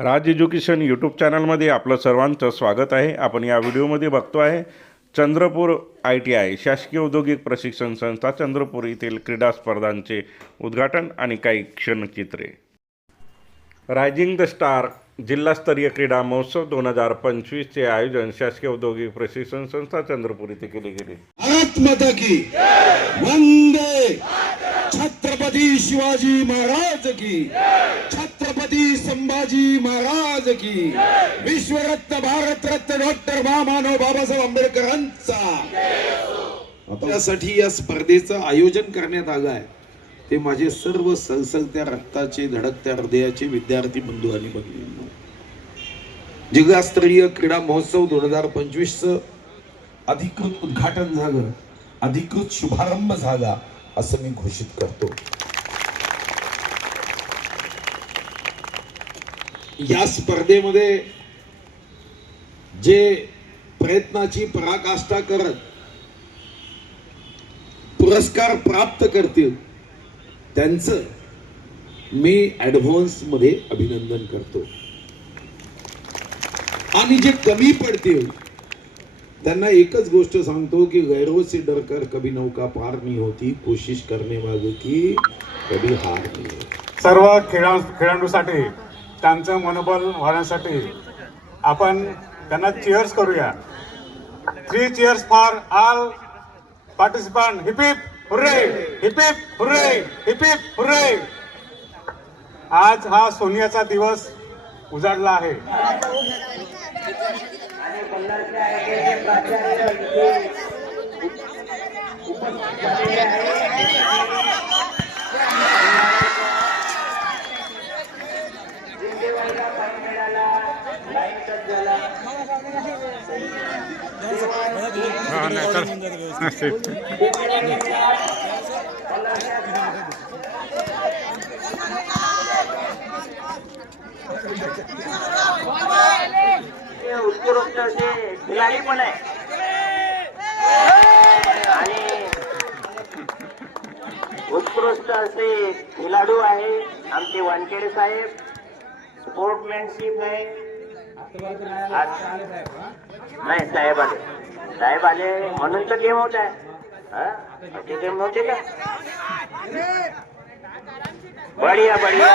राज education YouTube चॅनलमध्ये आपलं सर्वांचं स्वागत आहे. आपण या व्हिडिओमध्ये बघतो आहे चंद्रपूर आय टी आय शासकीय औद्योगिक प्रशिक्षण संस्था चंद्रपूर येथील क्रीडा स्पर्धांचे उद्घाटन आणि काही क्षणचित्रे. रायझिंग द स्टार जिल्हास्तरीय क्रीडा महोत्सव दोन हजार पंचवीसचे आयोजन शासकीय औद्योगिक प्रशिक्षण संस्था चंद्रपूर येथे केले गेले. की? वंदे! छत्रपती शिवाजी महाराज की? छत्रपती संभाजी महाराज की. विश्वरत्न भारतरत्न डॉक्टर महामानव बाबासाहेब आंबेडकरांचा. आपल्यासाठी या स्पर्धेचं आयोजन करण्यात आलं आहे. ते माझे सर्व सलसलत्या रक्ताचे धडकत्या हृदयाचे विद्यार्थी बंधू आणि भगिनींनो जिल्हास्तरीय क्रीडा महोत्सव दोन हजार पंचवीस अधिकृत उद्घाटन झालं. अधिकृत शुभारंभ झाला असं मी घोषित करतो. या स्पर्धेमध्ये जे प्रयत्नाची पराकाष्ठा करत पुरस्कार प्राप्त करतील त्यांचं मी ॲडव्हान्समध्ये अभिनंदन करतो. आणि जे कमी पडतील त्यांना एकच गोष्ट सांगतो की गैरों से डरकर कभी नौका पार नाही होती कोशिश करणे मागे की कभी हार नाही सर्व खेळा खेळाडूसाठी त्यांचं मनोबल वाढण्यासाठी आपण त्यांना चिअर्स करूया. Three cheers for all participant hip hip hurray hip hip hurray hip hip hurray आज हा सोनियाचा दिवस उजाडला आहे. असे खिलाडी पण आहे. आणि उत्कृष्ट असे खेळाडू आहे आमचे वानखेडे साहेब. स्पोर्टमॅनशिप आहे नाही साहेब आले। साहेब आले म्हणून तर गेम होत आहे. हा? असे गेम नव्हते का? बढिया बढिया।